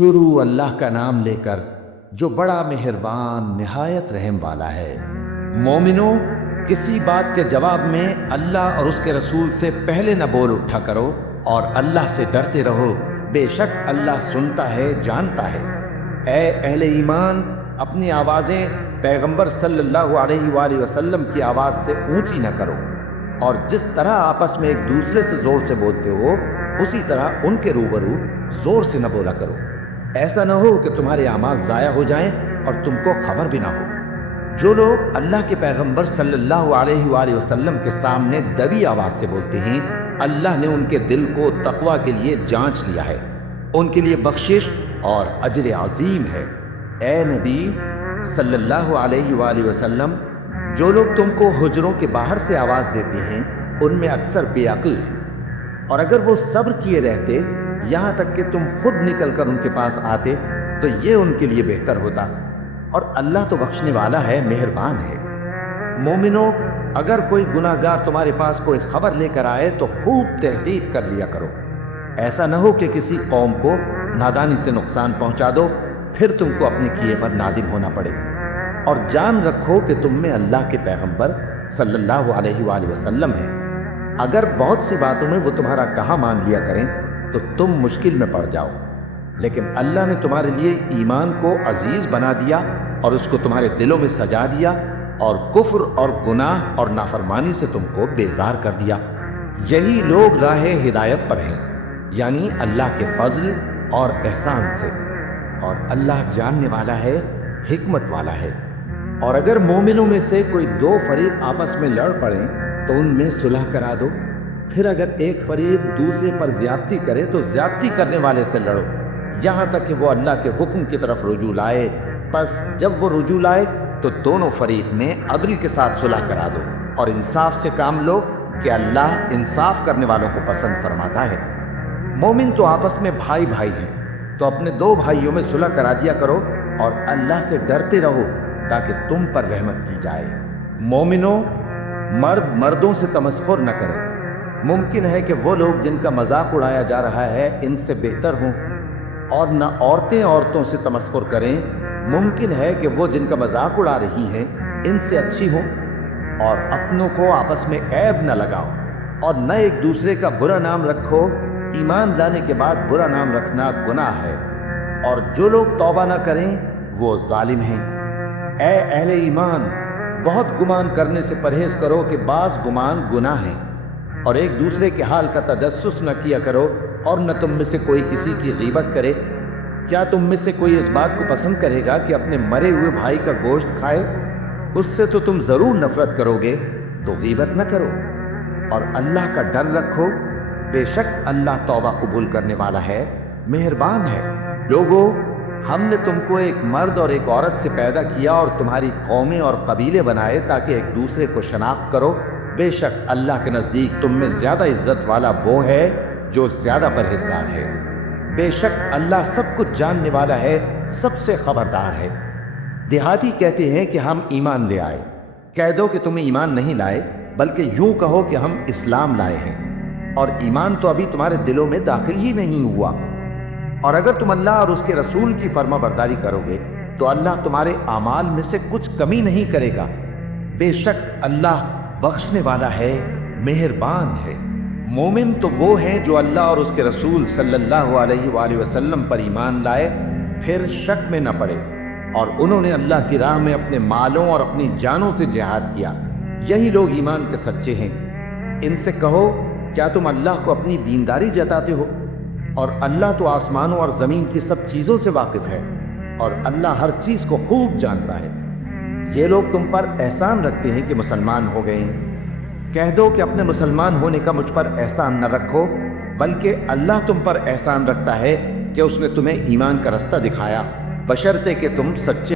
شروع اللہ کا نام لے کر جو بڑا مہربان نہایت رحم والا ہے۔ مومنو، کسی بات کے جواب میں اللہ اور اس کے رسول سے پہلے نہ بول اٹھا کرو اور اللہ سے ڈرتے رہو، بے شک اللہ سنتا ہے، جانتا ہے۔ اے اہل ایمان، اپنی آوازیں پیغمبر صلی اللہ علیہ وآلہ وسلم کی آواز سے اونچی نہ کرو، اور جس طرح آپس میں ایک دوسرے سے زور سے بولتے ہو اسی طرح ان کے روبرو زور سے نہ بولا کرو، ایسا نہ ہو کہ تمہارے اعمال ضائع ہو جائیں اور تم کو خبر بھی نہ ہو۔ جو لوگ اللہ کے پیغمبر صلی اللہ علیہ وآلہ وسلم کے سامنے دبی آواز سے بولتے ہیں، اللہ نے ان کے دل کو تقویٰ کے لیے جانچ لیا ہے، ان کے لیے بخشش اور اجر عظیم ہے۔ اے نبی صلی اللہ علیہ وآلہ وسلم، جو لوگ تم کو حجروں کے باہر سے آواز دیتے ہیں ان میں اکثر بے عقل ہیں، اور اگر وہ صبر کیے رہتے یہاں تک کہ تم خود نکل کر ان کے پاس آتے تو یہ ان کے لیے بہتر ہوتا، اور اللہ تو بخشنے والا ہے، مہربان ہے۔ مومنو، اگر کوئی گناہ گار تمہارے پاس کوئی خبر لے کر آئے تو خوب تحقیق کر لیا کرو، ایسا نہ ہو کہ کسی قوم کو نادانی سے نقصان پہنچا دو، پھر تم کو اپنے کیے پر نادم ہونا پڑے۔ اور جان رکھو کہ تم میں اللہ کے پیغمبر صلی اللہ علیہ وآلہ وسلم ہیں، اگر بہت سی باتوں میں وہ تمہارا کہا مان لیا کریں تو تم مشکل میں پڑ جاؤ، لیکن اللہ نے تمہارے لیے ایمان کو عزیز بنا دیا اور اس کو تمہارے دلوں میں سجا دیا، اور کفر اور گناہ اور نافرمانی سے تم کو بیزار کر دیا۔ یہی لوگ راہ ہدایت پر ہیں، یعنی اللہ کے فضل اور احسان سے، اور اللہ جاننے والا ہے، حکمت والا ہے۔ اور اگر مومنوں میں سے کوئی دو فریق آپس میں لڑ پڑیں تو ان میں صلح کرا دو، پھر اگر ایک فریق دوسرے پر زیادتی کرے تو زیادتی کرنے والے سے لڑو، یہاں تک کہ وہ اللہ کے حکم کی طرف رجوع لائے۔ پس جب وہ رجوع لائے تو دونوں فریق میں عدل کے ساتھ صلح کرا دو، اور انصاف سے کام لو کہ اللہ انصاف کرنے والوں کو پسند فرماتا ہے۔ مومن تو آپس میں بھائی بھائی ہیں، تو اپنے دو بھائیوں میں صلح کرا دیا کرو، اور اللہ سے ڈرتے رہو تاکہ تم پر رحمت کی جائے۔ مومنو، مرد مردوں سے تمسخر نہ کرے، ممکن ہے کہ وہ لوگ جن کا مذاق اڑایا جا رہا ہے ان سے بہتر ہوں، اور نہ عورتیں عورتوں سے تمسخر کریں، ممکن ہے کہ وہ جن کا مذاق اڑا رہی ہیں ان سے اچھی ہوں۔ اور اپنوں کو آپس میں عیب نہ لگاؤ، اور نہ ایک دوسرے کا برا نام رکھو، ایمان لانے کے بعد برا نام رکھنا گناہ ہے، اور جو لوگ توبہ نہ کریں وہ ظالم ہیں۔ اے اہل ایمان، بہت گمان کرنے سے پرہیز کرو کہ بعض گمان گناہ ہیں، اور ایک دوسرے کے حال کا تجسس نہ کیا کرو، اور نہ تم میں سے کوئی کسی کی غیبت کرے۔ کیا تم میں سے کوئی اس بات کو پسند کرے گا کہ اپنے مرے ہوئے بھائی کا گوشت کھائے؟ اس سے تو تم ضرور نفرت کرو گے، تو غیبت نہ کرو، اور اللہ کا ڈر رکھو، بے شک اللہ توبہ قبول کرنے والا ہے، مہربان ہے۔ لوگو، ہم نے تم کو ایک مرد اور ایک عورت سے پیدا کیا اور تمہاری قومیں اور قبیلے بنائے تاکہ ایک دوسرے کو شناخت کرو، بے شک اللہ کے نزدیک تم میں زیادہ عزت والا وہ ہے جو زیادہ پرہیزگار ہے۔ بے شک اللہ سب کچھ جاننے والا ہے، سب سے خبردار ہے۔ دیہاتی کہتے ہیں کہ ہم ایمان لے آئے، کہہ دو کہ تم ایمان نہیں لائے، بلکہ یوں کہو کہ ہم اسلام لائے ہیں، اور ایمان تو ابھی تمہارے دلوں میں داخل ہی نہیں ہوا۔ اور اگر تم اللہ اور اس کے رسول کی فرما برداری کرو گے تو اللہ تمہارے اعمال میں سے کچھ کمی نہیں کرے گا، بے شک اللہ بخشنے والا ہے، مہربان ہے۔ مومن تو وہ ہیں جو اللہ اور اس کے رسول صلی اللہ علیہ وآلہ وسلم پر ایمان لائے، پھر شک میں نہ پڑے، اور انہوں نے اللہ کی راہ میں اپنے مالوں اور اپنی جانوں سے جہاد کیا، یہی لوگ ایمان کے سچے ہیں۔ ان سے کہو، کیا تم اللہ کو اپنی دینداری جتاتے ہو؟ اور اللہ تو آسمانوں اور زمین کی سب چیزوں سے واقف ہے، اور اللہ ہر چیز کو خوب جانتا ہے۔ یہ لوگ تم پر احسان رکھتے ہیں کہ مسلمان ہو گئے ہیں، کہہ دو کہ اپنے مسلمان ہونے کا مجھ پر احسان نہ رکھو، بلکہ اللہ تم پر احسان رکھتا ہے کہ اس نے تمہیں ایمان کا رستہ دکھایا، بشرطے کہ تم سچے